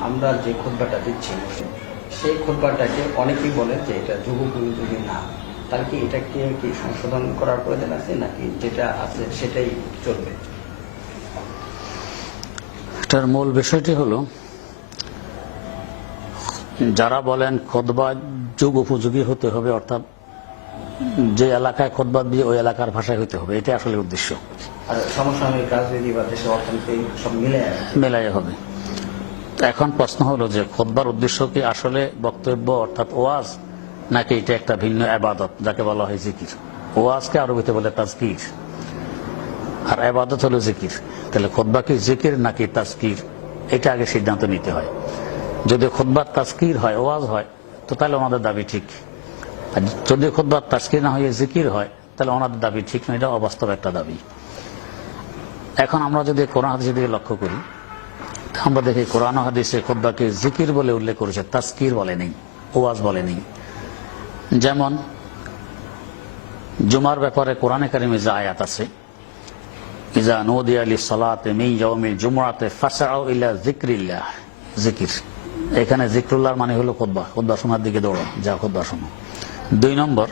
আমরা যে খোদবাটা দিচ্ছি সেই খোদবাটাকে অনেকেই বলে যে এটা যুগোপযোগী না। তাহলে কি এটাকে কি সংশোধন করার প্রয়োজন আছে নাকি যেটা আছে সেটাই চলবে? এটার মূল বিষয়টি হলো যারা বলেন খোদবা যুগ উপযোগী হতে হবে অর্থাৎ যে এলাকায় খোদবা দিয়ে ওই এলাকার ভাষায় হতে হবে এটা আসলে উদ্দেশ্য। আর সমসাময়িক রাজনীতি বা দেশের অর্থনীতি সব মিলে। মেলাই হবে। এখন প্রশ্ন হলো যে খোদবার উদ্দেশ্য কি আসলে বক্তব্য অর্থাৎ ওয়াজ, নাকি এটা একটা ভিন্ন আবাদত, যাকে বলা হয় জিকির? ওয়াজকে আরবিতে বলে তাজকির। আর আবাদত হলো জিকির। তাহলে খোদবা কি জিকির, নাকি তাজকির? এটা আগে সিদ্ধান্ত নিতে হয়। যদি খোদবার তাজকির হয়, ওয়াজ হয়, তো তাহলে ওনাদের দাবি ঠিক। আর যদি খোদবার তাজকির না হয়ে, জিকির হয়, তাহলে ওনাদের দাবি ঠিক নয়, এটা অবাস্তব একটা দাবি। এখন আমরা যদি কোরআন হাদিসের দিকে লক্ষ্য করি আমরা দেখি কোরআন হাদিসে খোদ্বাকে জিকির বলে উল্লেখ করেছে তাস্কির বলে নেই, ওয়াজ বলে নেই। যেমন, জুমার ব্যাপারে কোরআনে কারিমে যে আয়াত আছে, ইজা নদী আলী সালাতে মি জমিল জুমরাতে ফাসাও ইলা জিক্রিল্লাহ জিকির। এখানে জিক্রুল্লাহর মানে হলো খোদ্া খোদ্া শোনার দিকে দৌড়ো যা খোদ্া শোনো দুই নম্বর,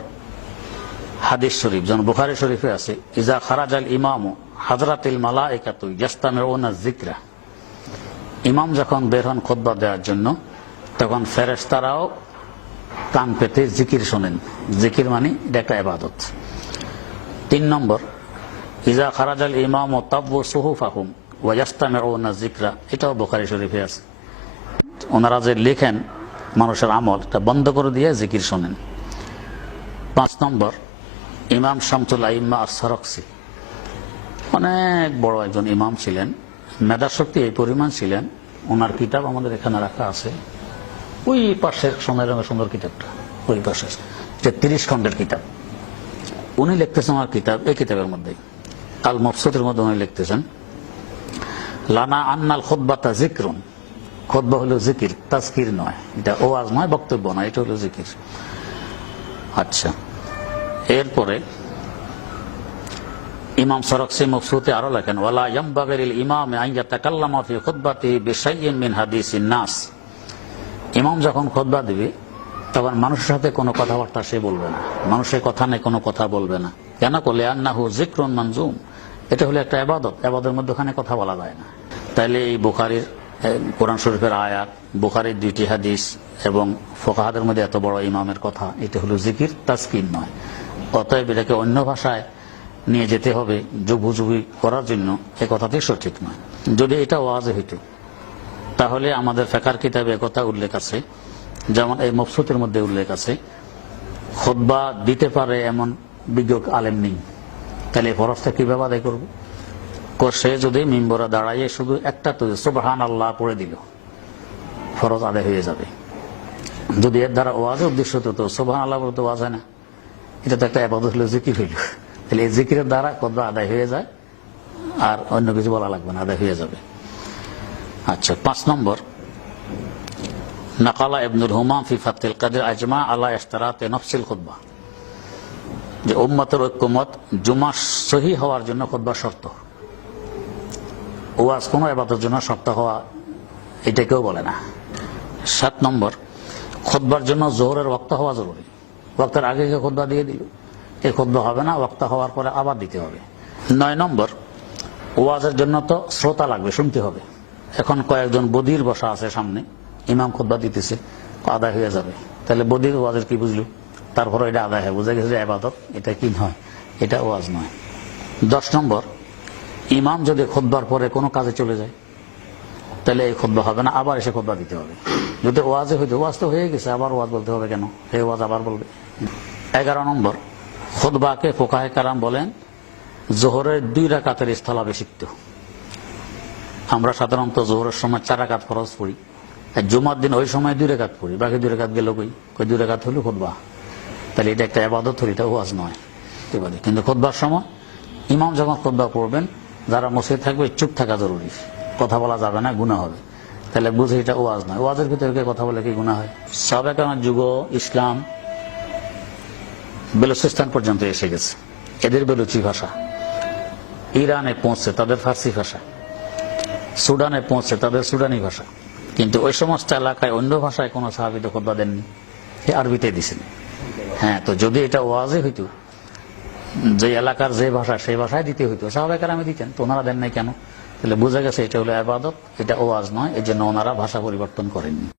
হাদিস শরীফ, যেমন বুখারি শরীফে আছে, ইজা খারাজ আল ইমাম হাজরাতিল মালা একাতু ইয়াস্তামের ওনা জিকরা ইমাম যখন বের হন খোদ্া দেওয়ার জন্য, তখন ফেরেশতারাও কান পেতে জিকির শোনেন। জিকির মানে এটা একটা এবাদত। তিন নম্বর, ইজা খারাজ আল ইমাম ও তাব্বু সুহুফ আহুম ওয়াস্তামের ওনা জিকরা এটাও বুখারি শরীফে আছে। ওনারা যে লেখেন, মানুষের আমল, এটা বন্ধ করে দিয়ে জিকির শোনেন। পাঁচ নম্বর, ইমাম শামতুল আইম্মা আসরক্সি অনেক বড় একজন ইমাম ছিলেন। মেধাশক্তি এই পরিমাণ ছিলেন, ওনার কিতাব আমাদের এখানে রাখা আছে। ওই পাশে সোনার রঙের সুন্দর কিতাবটা, ওই পাশে, যে তিরিশ খণ্ডের কিতাব। উনি লিখতেছেন আমার কিতাব, এই কিতাবের মধ্যে কাল মফসুদের মধ্যে উনি লিখতেছেন, লানা আন্নাল খোদ্বাতা জিক্রুন। খোদ্া হলো জিকির, তাজকির নয়। এটা ওয়াজ নয়, বক্তব্য নয়, এটা হলো জিকির। আচ্ছা এরপরে ইমাম সরকসি মকসুতে আরও লেখেন, ওয়ালা ইয়ামবাগিল ইমাম আইয়া তাকাল্লামা ফি খুতবাতি বিশাইয়িন মিন হাদিসিন নাস। ইমাম যখন খুতবা দিবে, তখন মানুষের সাথে কোনো কথাবার্তা সে বলবে না। মানুষের কথা নেই কোনো কথা বলবে না। কেন করলে? আন্নাহু জিক্রুন মনজুম। এটা হলো একটা আবাদত আবাদের মধ্যে ওখানে কথা বলা যায় না। তাইলে এই বুখারির কোরআন শরীফের আয়াত, বুখারির দুইটি হাদিস এবং ফোকাহাদের মধ্যে এত বড় ইমামের কথা, এটা হলো জিকির তাস্কির নয়। অতএব এটাকে অন্য ভাষায় নিয়ে যেতে হবে যুগুযুগি করার জন্য, এ কথাটি সঠিক নয়। যদি এটা ওয়াজে হইত, তাহলে আমাদের ফেকার কিতাবে একথা উল্লেখ আছে, যেমন এই মফসুতের মধ্যে উল্লেখ আছে খোদবা দিতে পারে এমন বিজ্ঞ আলেম নেই। তাহলে এই ফরজটা কীভাবে আদায় করব? সে যদি মিম্বরা দাঁড়াইয়ে শুধু একটা তো সুবহান আল্লাহ পড়ে দিল, ফরজ আদায় হয়ে যাবে। যদি এর দ্বারা ওয়াজের উদ্দেশ্য তো সুবহান আল্লাহ বলতে ওয়াজ হয় না। এটা তো একটা আবাদত হলো, জিকির হইল। তাহলে এই জিকিরের দ্বারা কদবা আদায় হয়ে যায়, আর অন্য কিছু বলা লাগবে না, আদায় হয়ে যাবে। আচ্ছা পাঁচ নম্বর। নাকালা ইবনুল হুমাম ফি ফাতিল কাদের আজমা আলা ইস্তারাতে নফসিল খুতবা। যে উম্মতের ঐক্যমত জুমা সহি হওয়ার জন্য খুতবা শর্ত। ওয়াজ কোনো এবাদের জন্য শর্ত হওয়া, এটা কেউ বলে না। সাত নম্বর খোদবার জন্য জোহরের ওক্ত হওয়া জরুরি। ওক্তের আগে খোদবা দিয়ে দিল। এই খোদবা হবে না ওক্তা হওয়ার পরে আবার দিতে হবে। নয় নম্বর ওয়াজের জন্য তো শ্রোতা লাগবে শুনতে হবে। এখন কয়েকজন বদির বসা আছে সামনে ইমাম খোদবা দিতেছে আদায় হয়ে যাবে। তাহলে বদির ওয়াজের কি বুঝলো? তারপরে এটা আদায় হয় বুঝে গেছে যে আবাদত এটা কি নয় এটা ওয়াজ নয়। দশ নম্বর ইমাম যদি খোদবার পরে কোনো কাজে চলে যায় তাহলে এই খোদ্া হবে না আবার এসে খোদ্া দিতে হবে। যদি ওয়াজে হইতে ওয়াজ তো হয়ে গেছে আবার ওয়াজ বলতে হবে কেন? হে ওয়াজ আবার বলবে। এগারো নম্বর খোদবাকে ফোকাহে কারাম বলেন, জোহরের দুই রাকাতের স্থলাভিষিক্ত। আমরা সাধারণত জোহরের সময় চার রাকাত ফরজ পড়ি জুমার দিন ওই সময় দুই রেখাত পড়ি, বাকি দুই রেখাত গেল কই? কই, দুই রেখাত হলো খোদবা তাহলে এটা একটা আবাদত হলো, এটা ওয়াজ নয় কিন্তু খোদবার সময় ইমাম যখন খোদবা পড়বেন, যারা মসজিদ থাকবে, চুপ থাকা জরুরি। কথা বলা যাবে না গুণা হবে। তাহলে বুঝে এটা ওয়াজ নয়। ওয়াজের ভিতরে কথা বলে, কি গুণা হয়? সাবেকান যুগ, ইসলাম বেলুচিস্তান পর্যন্ত এসে গেছে। এদের বেলুচি ভাষা। ইরানে পৌঁছে তাদের ফার্সি ভাষা। সুডানে পৌঁছে তাদের সুডানি ভাষা। কিন্তু ওই সমস্ত এলাকায় অন্য ভাষায় কোনো সাহাবিতে খোদ্া দেননি। আরবিতে দিছেন। হ্যাঁ তো যদি এটা ওয়াজে হইতো, যে এলাকার যে ভাষা, সেই ভাষায় দিতে হইতো। সাহাবাহিকার আমি দিতেন, তো ওনারা দেন নাই কেন? তাহলে বোঝা গেছে এটা হলো আবাদত, এটা ওয়াজ নয় এই জন্য ওনারা ভাষা পরিবর্তন করেননি।